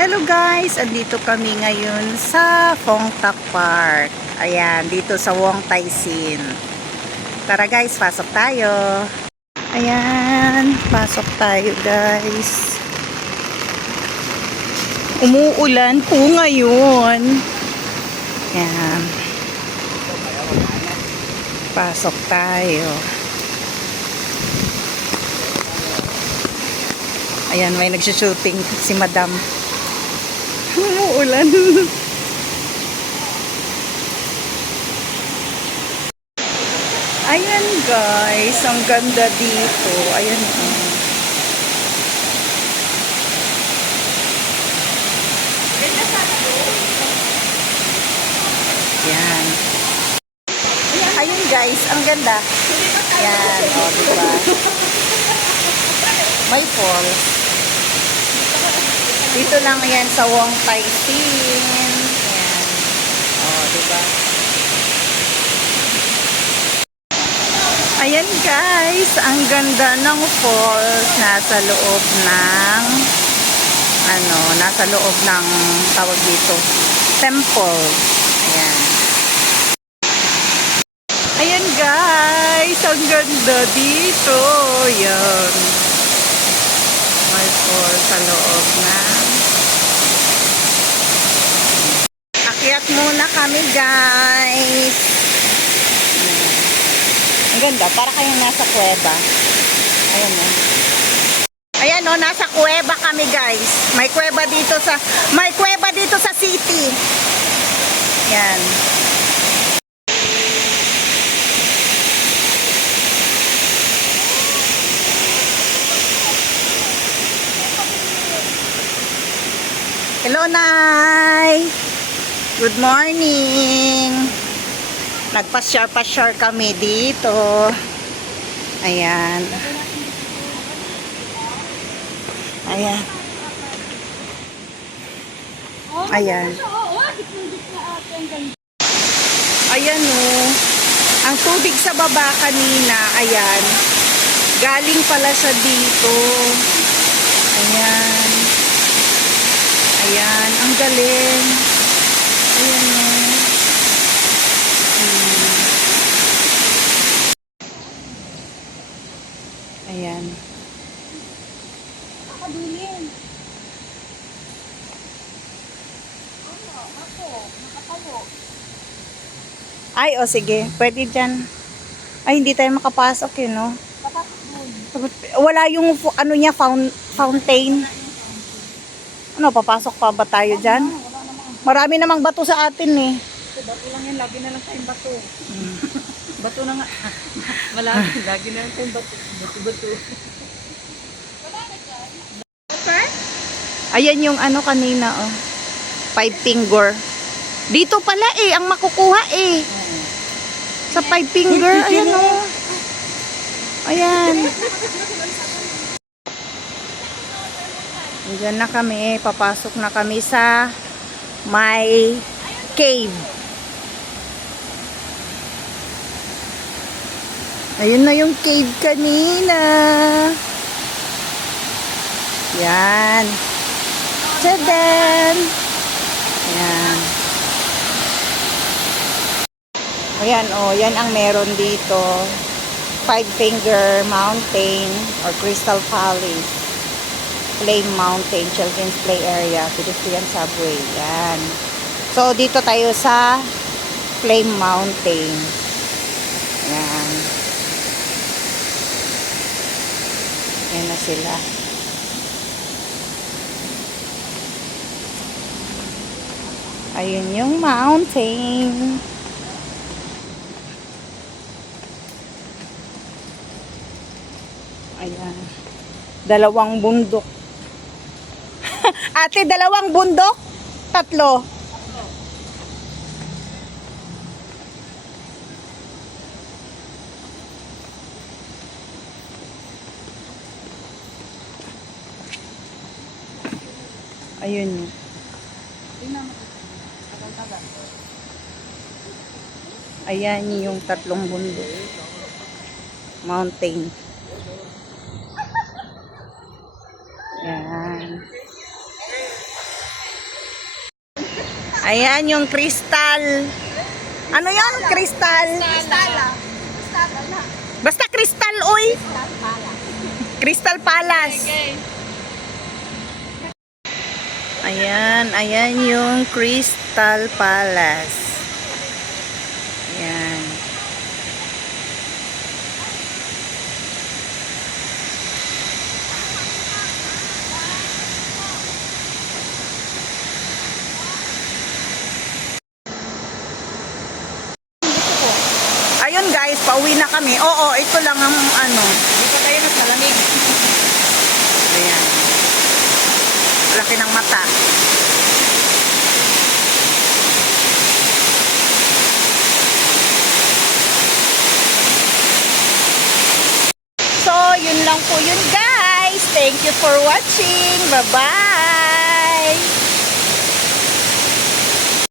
Hello guys, andito kami ngayon sa Phong Tak Park. Ayan, dito sa Wong Tai Sin. Tara guys, pasok tayo. Ayan, pasok tayo guys. Umuulan po ngayon. Ayan. Pasok tayo. Ayan, may nagsushooting si Madam. Umuulan. Ayan guys, ang ganda dito. Ayan. Ayan. Ayun guys, ang ganda. Ayan, o diba? May falls. Dito lang yan sa Wong Tai Sin. Ayan. O diba? Ayan guys, ang ganda ng falls. Nasa loob ng nasa loob ng tawag dito, temple. Ayan. Ayan guys, ang ganda dito. Ayan. May falls sa loob na. Akyat muna kami guys. Ang ganda, para kayong nasa kuweba. Ayan o. Ayan o, nasa kuweba kami guys. May kuweba dito sa city. Ayan. Hello, Nay! Good morning! Nagpasyar-pasyar kami dito. Ayan. Ayan. Ayan. Ayan o. Ang tubig sa baba kanina, ayan. Galing pala siya dito. Ayan. Ayan, ang galing. Ayan o. Ayan. Nakadulin. Ako, nakatayo. Ay, o sige. Pwede dyan. Ay, hindi tayo makapasok yun, no? Wala yung, fountain. Ano, papasok pa ba tayo dyan? Marami namang bato sa atin, eh. Bato lang yan, lagi na lang tayong bato. Bato na nga. Malagi, lagi na lang tayong bato. Bato. Ayan yung kanina, oh. 5 finger. Dito pala, eh. Ang makukuha, eh. Sa 5 finger, ayan, oh. Ayan. Diyan na kami. Papasok na kami sa may cave. Ayun na yung cave kanina. Yan. Tadaan! Yan. Ayan, oh. Yan ang meron dito. 5 Finger Mountain or Crystal Palace. Flame Mountain, Children's Play Area, pedestrian subway. Yan. So, dito tayo sa Flame Mountain. Yan. Yan na sila. Ayun yung mountain. Ayan. Dalawang bundok. Ate, dalawang bundok? Tatlo. Ayun. Ayan yung tatlong bundok. Mountain. Yan. Ayan yung crystal. Ano yan? Crystal. Basta crystal, oy. Crystal Palace. Ayan, ayan yung Crystal Palace. Ayan. Ayun guys, pauwi na kami. Oo, ito lang ang ano. Hindi pa tayo nagsalamig. Ayan. Laki ng mata. So, yun lang po yun guys. Thank you for watching. Bye-bye.